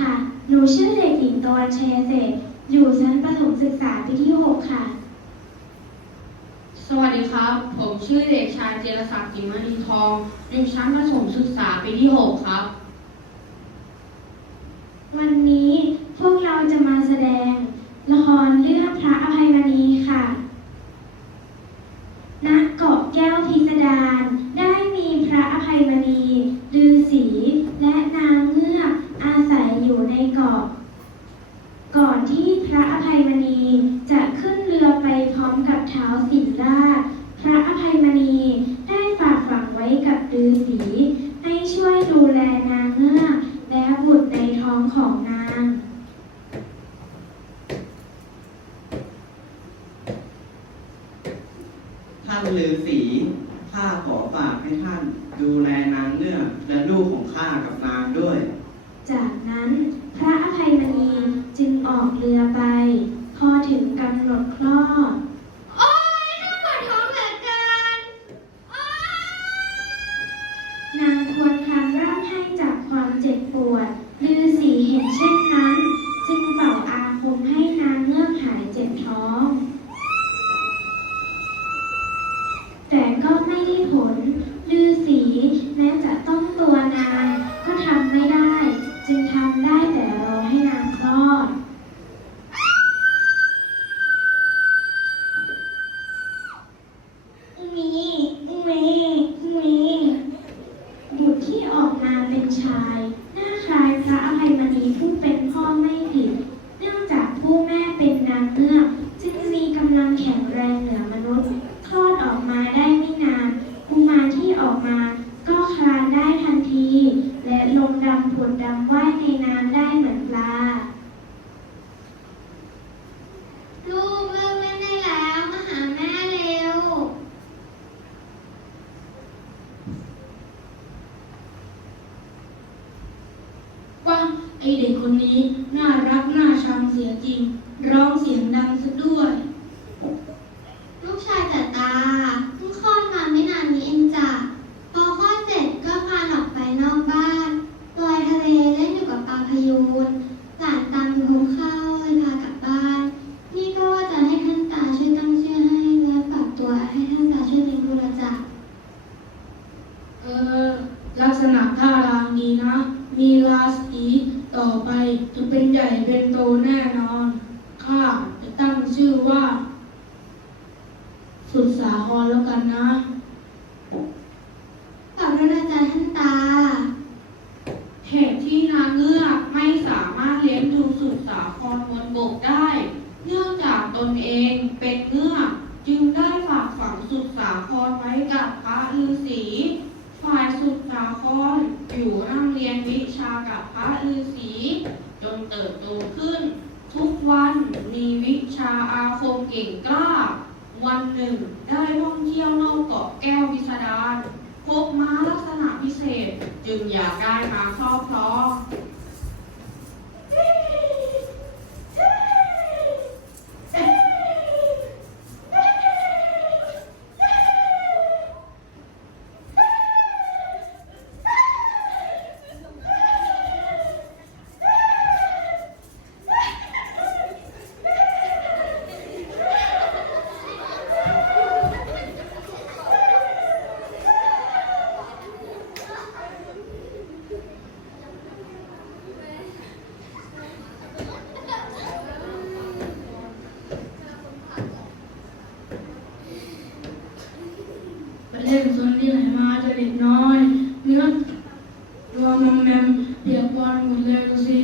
ค่ะ หนูชื่อเด็กหญิงตะวันชัยเศรษฐ์อยู่ชั้นประถมศึกษาปีที่ 6 ค่ะ สวัสดีครับ ผมชื่อเด็กชายเจรศักดิ์กิมณีทอง อยู่ชั้นประถมศึกษาปีที่ 6 ครับ วันนี้พวกเราจะมาแสดง ละครเรื่องพระอภัยมณีค่ะ ณ เกาะแก้วพิสดารได้มีพระอภัยมณีฤาษีและนางเงือกอาศัยอยู่ในเกาะ ก่อน ที่พระอภัยมณีจะขึ้นเรือไปพร้อมกับเท้าวสินราชพระอภัยมณีได้ฝากฝังไว้กับฤาษีให้ช่วยดูแลนางเงือกและบุตรในท้องของนาง ท่านฤาษีข้าขอฝากให้ท่านดูแลนางเงือกและลูกของข้ากับนางด้วย จากนั้นพระอภัยมณี จึงออกเรือไป พอถึงกำหนดคลอดโอ๊ยข้าปวดท้องเหลือเกินโอ๊ยนางควรครางร่ำให้จากความเจ็บปวดฤาษีเห็นเช่นนั้น จึงเป่าอาคมให้นางเงือกหายเจ็บท้อง แต่ก็ไม่ได้ผลฤาษีแม้จะต้องตัวนางก็ทำไม่ได้ จึงทำได้แต่รอให้นางคลอด มีมีมีบุตรที่ออกมาเป็นชาย หน้าคล้ายพระอภัยมณีผู้เป็นพ่อไม่ผิด เนื่องจากผู้แม่เป็นนางเงือกจึงมีกำลังแข็งแรงเหนือมนุษย์ คลอดออกมาได้ไม่นานกุมารที่ออกมาก็คลานได้ทันที และลงดำผุดดำว่ายในน้ำได้เหมือนปลา ลูกเลิกเล่นได้แล้วมาหาแม่เร็ว ว่าไอเด็กคนนี้น่ารักน่าชังเสียจริง ร้องเสียงดังซะด้วย ลูกชายแต่ตาเพิ่งคลอดมาไม่นานนี้เองจ้ะพอคลอดเสร็จก็พาออกไปนอกบ้านลอยทะเลเล่นอยู่กับปลาพยูนหลานตามหุงข้าวเลยพากลับบ้าน นี่ก็ว่าจะให้ท่านตาช่วยตั้งชื่อให้และฝากตัวให้ท่านตาช่วยเลี้ยงดูละจ้ะ เออ ลักษณะท่าทางดี นะมีราศีต่อไปจะเป็นใหญ่เป็นโตแน่นอน ข้าจะตั้งชื่อว่า สุดสาครแล้วกันนะขอบคุณอาจารย์ท่านตา เหตุที่นางเงือกไม่สามารถเลี้ยงดูสุดสาครบนบกได้ เนื่องจากตนเองเป็นเงือกจึงได้ฝากฝังสุดสาครไว้กับพระฤาษีฝ่ายสุดสาครอยู่ร่ำเรียนวิชากับ พระฤาษีจนเติบโตขึ้น ทุกวันมีวิชาอาคมเก่งกล้า วันหนึ่งได้ท่องเที่ยวนอกเกาะแก้วพิสดารพบม้าลักษณะพิเศษ จึงอยากได้มาครอบครอง เล่นสวนที่ไหนมาจะเด็กน้อย เนื้อตัวมอมแมมเปียกบอลหมดเลยดูสิ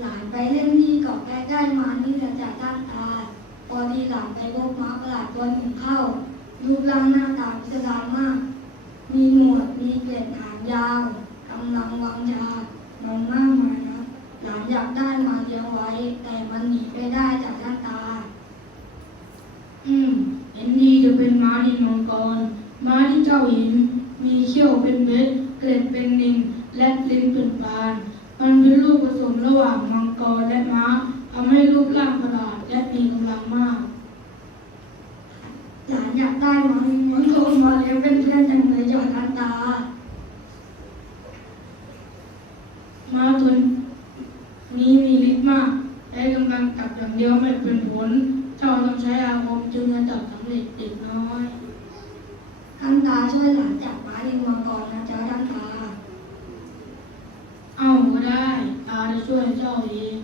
หลานไปเล่นที่เกาะใกล้ๆมานี่แหละจากท่านตาพอดีหลานไปพบม้าประหลาดตัวหนึ่งเข้า รูปร่างหน้าตาพิสดารมาก มีหนวดมีเกล็ดหางยาวกำลังวางชานอนมากมายนะหลานอยากได้มาเลี้ยงไว้ แต่มันหนีไปได้จากท่านตา อืมเห็นดีจะเป็นม้าดินมังกร ม้าที่เจ้าห็นมีเขี้ยวเป็นเพชรเกล็ดเป็นนินและลิ้นเป็นปาน มันเป็นลูกผสมระหว่างมังกรและม้าทำให้รูปร่างประหลาดและมีกำลังมากหลานอยากได้มาเลี้ยงมันก็มาเลี้ยงเป็นเพื่อนจังเลยจากท่านตา ม้าตัวนี้มีฤทธิ์มากใช้กำลังจับอย่างเดียวไม่เป็นผล เจ้าต้องใช้อาคมจึงจะจับสำเร็จเด็กน้อย ตาช่วยหลานจากม้าลิงมังกรนะจ๊ะท่านตา เอาก็ได้ ตาจะช่วยเจ้าเอง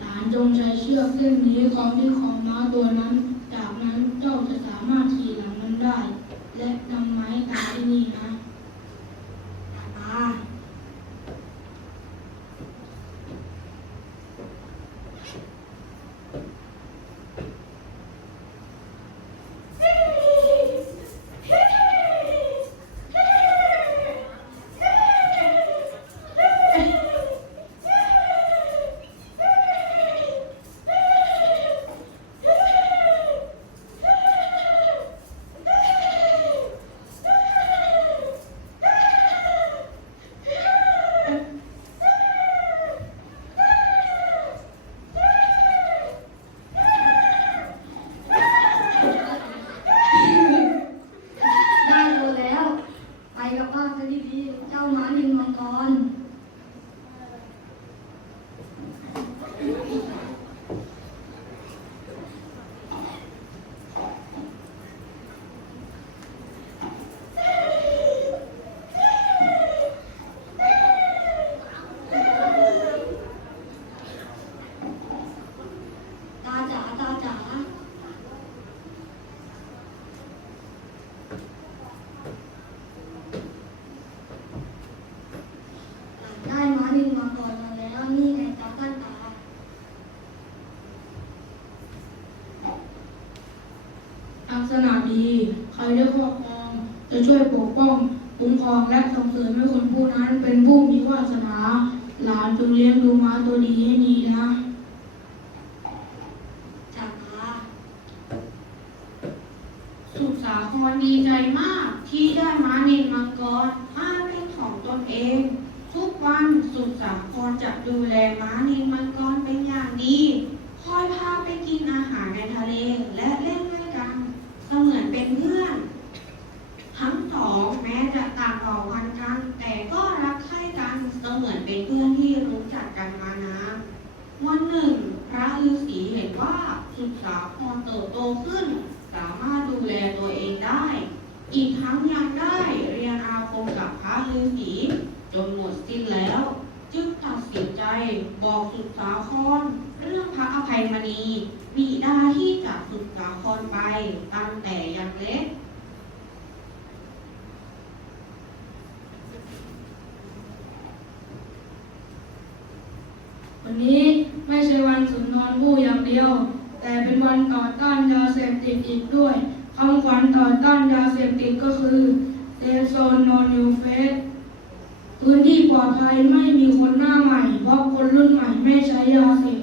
หลานจ งใช้เชือกเส้นนี้คล้องที่คอม้าตัวนั้น จากนั้นเจ้าจะสามารถขี่หลังมันได้ และนำไม้ตาที่นี้นะตา ได้ตัวแล้ว ไปกับป้าซะดีๆเจ้าม้าลิงมังกร ตาจ๋าตาจ๋า ได้ม้าลิงมังกรมาแล้วนี่ไงตาท่านตา ลักษณะดี ใครได้ครอบครอง จะ ช่วยปกป้องคุ้มครองและส่งเสริมให้คนผู้นั้น เป็นผู้มีวาสนาหลานจงเลี้ยงดูม้าตัวดีให้ดีนะจากตาสุสาครดีใจมาก ที่ได้ม้านินมังกรมาเป็นของตนเอง ทุกวันสุสาครจะดูแลม้านินมังกรเป็นอย่างดี คอยพาไปกินอาหารในทะเลและเล่นด้วยกัน เสมือนเป็นเพื่อน ทั้งสองแม้จะต่างเผ่าพันธุ์กัน แต่ก็รักใคร่กันเสมือนเป็นเพื่อนที่รู้จักกันมานานวันหนึ่ง พระฤาษีเห็นว่าสุสาครเติบโตขึ้น สามารถดูแลตัวเองได้ อีกทั้งยังได้เรียนอาคมกับพระฤาษีจนหมดสิ้นแล้ว จึงตัดสินใจบอกสุดสาคร เรื่องพระอภัยมณีบิดาที่จากสุดสาครไปตั้งแต่ยังเล็กวันนี้ไม่ใช่วันสุนทรภู่อย่างเดียว แต่เป็นวันต่อต้านยาเสพติดอีกด้วย คำขวัญต่อต้านยาเสพติดก็คือเซฟโซนนอนิวเฟสพื้นที่ปลอดภัยไม่มีคนหน้าใหม่ เพราะคนรุ่นใหม่ไม่ใช้ยาเสพ